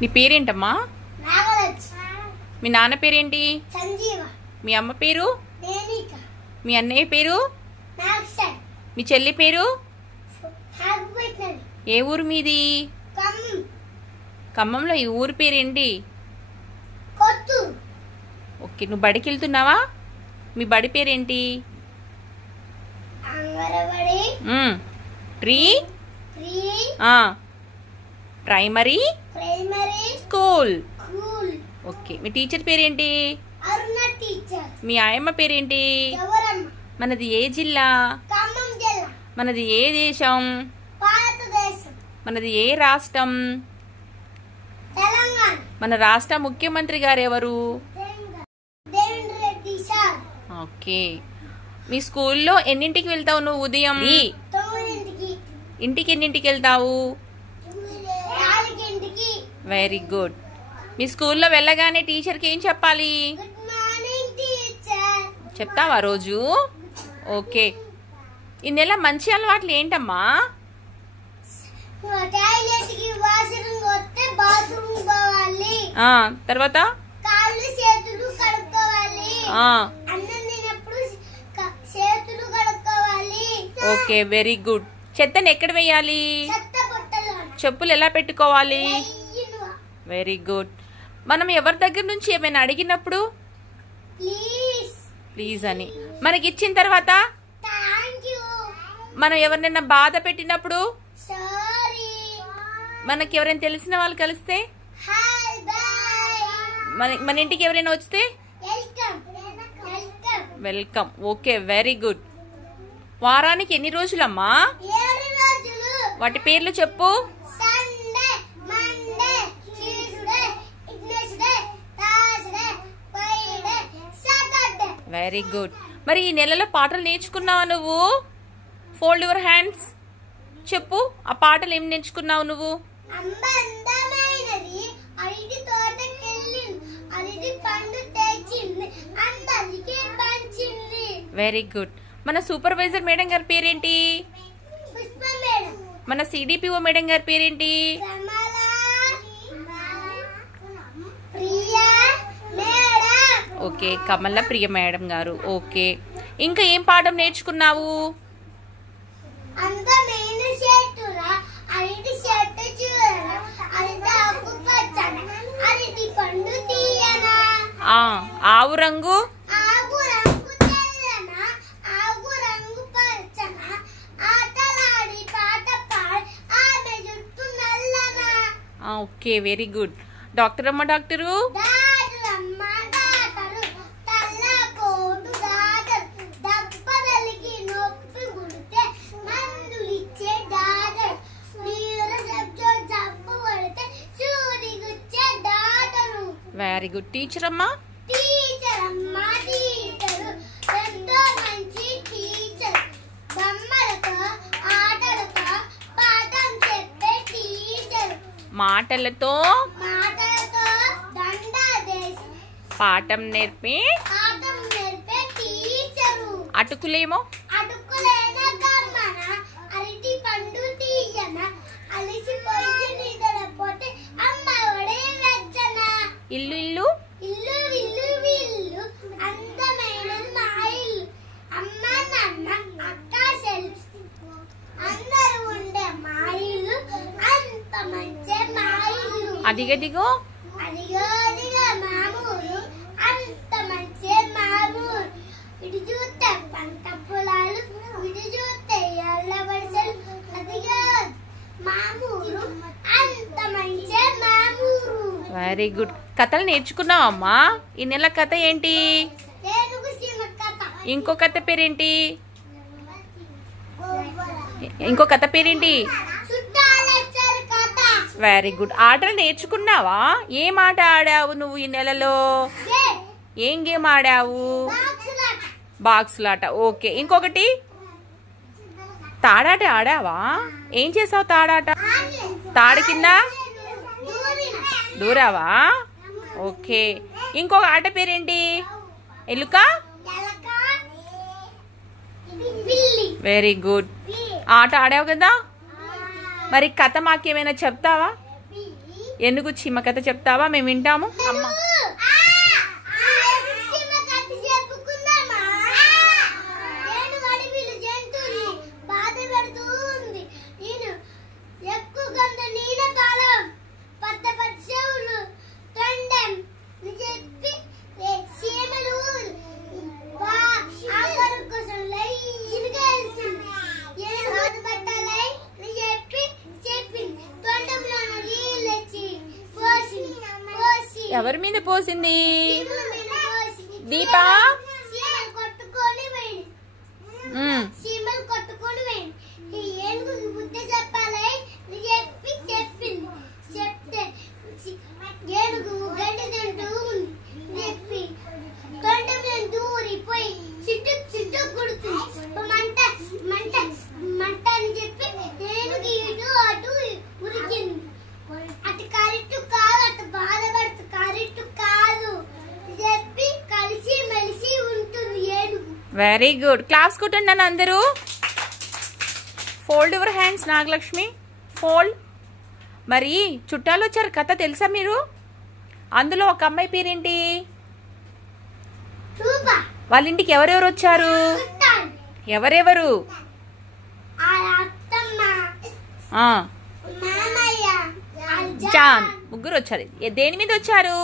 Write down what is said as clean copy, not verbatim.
నీ పేరేంటమ్మా? నాగరాజ్. మీ నాన్న పేరేంటి? సంజీవ. మీ అమ్మ పేరు? నేనిక. మీ అన్నయ్య పేరు? నాగసర్. మీ చెల్లి పేరు? హాగ్బెట్నల్. ఏ ఊరు మీది? ఖమ్మం. ఖమ్మంలో ఈ ఊరు పేరేంటి? కొత్తు. ఓకే, నువ్వు బడికి వెళ్తున్నావా? మీ బడి పేరేంటి? అంగరబడి. Pre primary school. ఓకే, మీ టీచర్ పేరేంటి? అరుణ టీచర్. మీ ఆయమ్మ పేరేంటి? ఎవరమ్మ. మనది ఏ జిల్లా? ఖమ్మం జిల్లా. మనది ఏ దేశం? భారతదేశం. మనది ఏ రాష్ట్రం? తెలంగాణ. మన రాష్ట్ర ముఖ్యమంత్రి గారు ఎవరు? దేవేంద్ర రెడ్డి సార్. ఓకే, మీ స్కూల్లో ఎన్నింటికి వెళ్తావు నువ్వు ఉదయం? 9ంటికి. ఇంటికి ఎన్నింటికి వెళ్తావు? 4ంటికి. Very good. మీ స్కూల్లో వెళ్ళగానే టీచర్కి ఏం చెప్పాలి? గుడ్ మార్నింగ్ టీచర్ చెప్తావా రోజు? ఓకే, ఈ నెల మంచి అలవాట్లు ఏంటమ్మా? టాయిలెట్ కి వాష్రూమ్ వస్తే బాత్రూమ్ పోవాలి. తర్వాత కాళ్ళు చేతులు కడుక్కోవాలి. అన్నం తినప్పుడు చేతులు కడుక్కోవాలి. Okay, very good. చెత్తని ఎక్కడ వేయాలి? చెత్త బుట్టలో. చెప్పులు ఎలా పెట్టుకోవాలి? Very good. మనం ఎవరి దగ్గర నుంచి ఏమైనా అడిగినప్పుడు ప్లీజ్ అని మనకి ఇచ్చిన తర్వాత మనం ఎవరినైనా బాధ పెట్టినప్పుడు మనకి ఎవరైనా తెలిసిన వాళ్ళు కలిస్తే మన ఇంటికి ఎవరైనా వస్తే వెల్కమ్. Okay, very good. వారానికి ఎన్ని రోజులమ్మా? 7 రోజులు. వాటి పేర్లు చెప్పు. Sunday, Monday, Tuesday, Wednesday, Thursday, Friday, Saturday. Very good. మరి ఈ నెలలో పాటలు నేర్చుకున్నావా నువ్వు? Fold your hands. చెప్పు, ఆ పాటలు ఏం నేర్చుకున్నావు నువ్వు? అందమైనది అరటి తోటకెళ్ళింది, అరటి పండు తెచ్చింది, అందరికీ పంచింది. Very good. మన సూపర్వైజర్ మేడం గారి పేరేంటి? పుష్ప మేడం. మన సిడిపిఓ మేడం గారి పేరేంటి? Priya madam. Okay, Kamala Priya madam గారు. ఓకే, ఇంకా ఏం పాఠం నేర్చుకున్నావు? అందమైన చెట్టురా, అరటి చెట్టు చూడరా, అరటి ఆకు పచ్చన, అరటి పండు తీయనా. ఆవు రంగు? ఆకు రంగు తెల్లన, ఆకు రంగు పచ్చన, ఆటలాడి పాట పాడి ఆమె జుట్టు నల్లనా. Okay, very good. డాక్టర్ అమ్మ డాక్టరు? డాక్టరమ్మ డాక్టరు, తల్ల కోటు డాక్టర్, దెబ్బలకి నొప్పి పుడితే మందులిచ్చే డాక్టర్, నీరసంతో జబ్బు పడితే సూదిగుచ్చే డాక్టరు. Very good. టీచర్ అమ్మా? టీచర్ అమ్మ టీచరు, ఎంతో మంచి టీచర్. బొమ్మలతో ఆటలతో పాఠం చెప్పే టీచర్. మాటలతో దండాదేశం పాఠం నేర్పే టీచరు. అటుకులేమో? అటుకులేన గమ్మన, అరటి పండు తీయన, అలిసిపోయి నిద్రపోతే అమ్మ ఒడే వెచ్చన. ఇల్లు ఇల్లు? ఇల్లు విల్లు విల్లు, అందమైనది మా ఇల్లు. అమ్మ నాన్న అక్క చెల్లి అందరూ ఉండే మా ఇల్లు, అంత మంచి మా ఇల్లు. అదిగదిగో అదిగో అదిగో మామూలు, అంత మంచి మామూలు. ఇటు చూస్తే పంట పొలాలు, ఇటు చూస్తే ఎల్ల వరుసలు, అదిగో మామూలు, అంత మంచి మామూలు. Very good. కథలు నేర్చుకున్నావమ్మా? ఈ నెల కథ ఏంటి? ఏనుగు సీమ కథ. ఇంకో కథ పేరేంటి? ఇంకో కథ పేరేంటి? చుట్టాలొచ్చారు కథ. Very good. ఆటలు నేర్చుకున్నావా? ఏం ఆట ఆడావు నువ్వు ఈ నెలలో? ఏం గేమ్ ఆడావు? బాక్సులాట. ఓకే, ఇంకొకటి తాడాట ఆడావా? ఏం చేసావు తాడాట? తాడు కింద దూరావా? ఓకే, ఇంకొక ఆట పేరేంటి? ఎలుక. Very good. ఆట ఆడావు కదా. మరి కథ మాకేమైనా చెప్తావా? ఎందుకు చీమ కథ చెప్తావా, మేము వింటాము. అమ్మ ఎవరి మీద పోసింది? Deepa very good. క్లాప్స్ కొట్టండి అని అందరూ. Fold your hands Nagalakshmi, fold. మరి చుట్టాలు వచ్చారు కథ తెలుసా మీరు? అందులో ఒక అమ్మాయి పేరేంటి? వాళ్ళ ఇంటికి ఎవరెవరు వచ్చారు? ఎవరెవరు? జాన్. ముగ్గురు వచ్చారు. దేని మీద వచ్చారు?